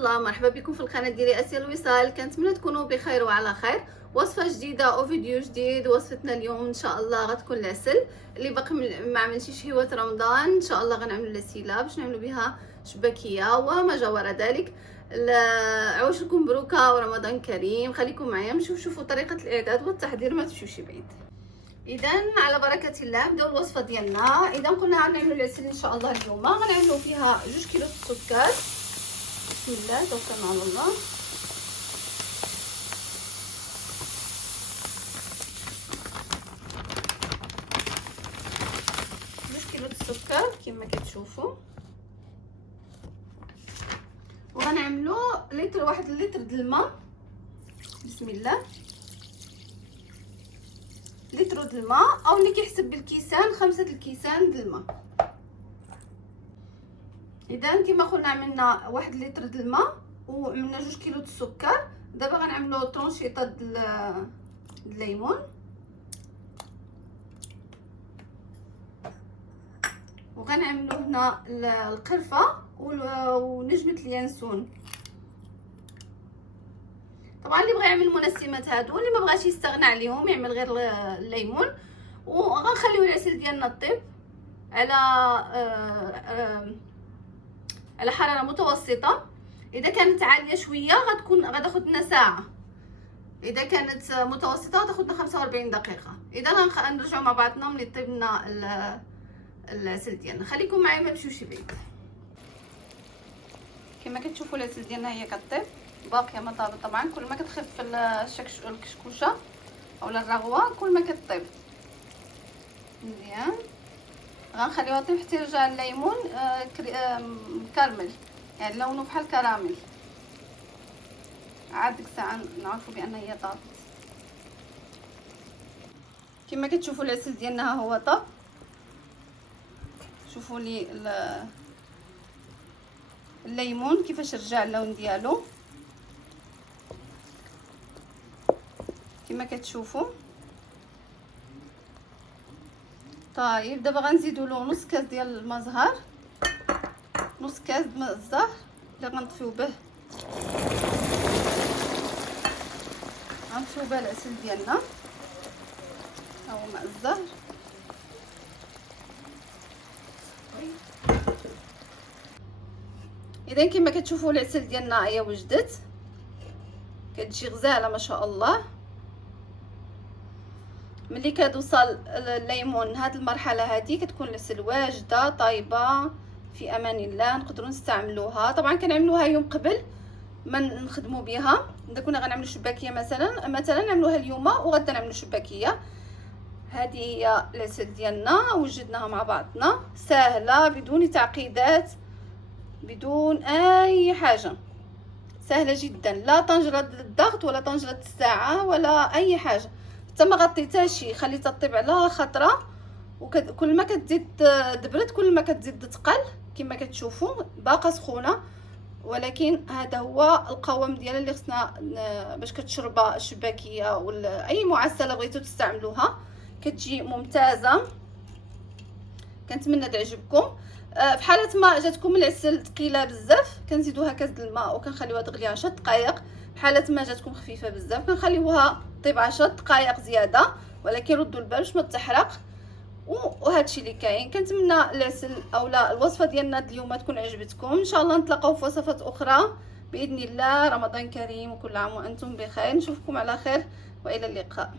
الله، مرحبا بكم في القناه ديالي اسيا الوصال. كنتمنى تكونوا بخير وعلى خير. وصفه جديده او فيديو جديد. وصفتنا اليوم ان شاء الله غتكون العسل اللي باقي ما عملتيش هوات رمضان. ان شاء الله غنعملوا العسيله باش نعملوا بها شباكيه وما جاور ذلك. عواشركم مبروكه ورمضان كريم. خليكم معايا نشوفوا طريقه الاعداد والتحضير، ما تمشيوش بعيد. اذا على بركه الله نبداو الوصفه ديالنا. اذا قلنا غنعملوا العسل ان شاء الله اليوم غنعملوا فيها 2 كيلو السكر. بسم الله توكلنا على الله. كيلو السكر كما كتشوفوا، وغنعملوا لتر، 1 لتر د الماء. بسم الله، لتر د الماء، او اللي كيحسب بالكيسان 5 الكيسان د الماء. اذا كما قلنا عملنا 1 لتر د الماء وعملنا 2 كيلو د السكر. دابا غنعملوا طونشيطه د الليمون، وغنعملوا هنا القرفه ونجمه اليانسون. طبعا اللي بغى يعمل المنسمات هادو، اللي ما بغاش يستغنى عليهم يعمل غير الليمون. وغنخليو العسل ديالنا طيب على حراره متوسطه. اذا كانت عاليه شويه غتاخذ لنا ساعه، اذا كانت متوسطه غتاخذ لنا 45 دقيقه. اذا غنرجعوا مع بعضنا ملي طيب لنا العسل ديالنا. خليكم معايا ما تمشيوش بعيد. كما كتشوفوا العسل ديالنا هي كطيب باقيه ما طابت. طبعا كل ما كتخف الكشكوشه اولا الرغوه كل ما كطيب مزيان. غنخليوها طيب حتى يرجع الليمون كرمل، يعني لونه بحال كراميل. عاد ديك الساعه نعرفوا بان هي طابت. كما كتشوفوا العسل ديالنا ها هو طاب. شوفوا لي الليمون كيفاش رجع اللون ديالو كما كتشوفوا. طيب دابا غنزيدوا له نص كاس ديال الماء زهر، نص كاس ماء الزهر اللي غنطفيو به العسل ديالنا. ها هو ماء الزهر. اذا كما كتشوفوا العسل ديالنا هي وجدت، كتجي غزاله ما شاء الله. ملي كتوصل الليمون هاد المرحله هذه كتكون العسل واجده طايبه في امان الله، نقدروا نستعملوها. طبعا كنعملوها يوم قبل ما نخدموا بها. اذا كنا غنعملوا شباكيه مثلا نعملوها اليوم وغدا نعملوا شباكيه. هذه هي العسل ديالنا وجدناها مع بعضنا، سهله بدون تعقيدات بدون اي حاجه، سهله جدا. لا تنجرد الضغط ولا تنجرد الساعه ولا اي حاجه، حتى ما غطيتهاش، خليتها طيب على خطره. وكل ما كتزيد دبرت كل ما كتزيد تقل. كما كتشوفوا باقا سخونه، ولكن هذا هو القوام ديالها اللي خصنا باش كتشربها الشباكيه ولا اي معسله بغيتو تستعملوها كتجي ممتازه. كنتمنى تعجبكم. في حاله ما جاتكم العسل ثقيله بزاف كنزيدوها كاس د الماء وكنخليوها تغلي 10 دقائق. في حاله ما جاتكم خفيفه بزاف كنخليوها طيب 10 دقائق زياده، ولكن ردوا البال باش ما تحرق. وهادشي اللي كاين. كنتمنى العسل اولا الوصفه ديالنا اليوم تكون عجبتكم. ان شاء الله نتلاقاو في وصفات اخرى باذن الله. رمضان كريم وكل عام وانتم بخير. نشوفكم على خير والى اللقاء.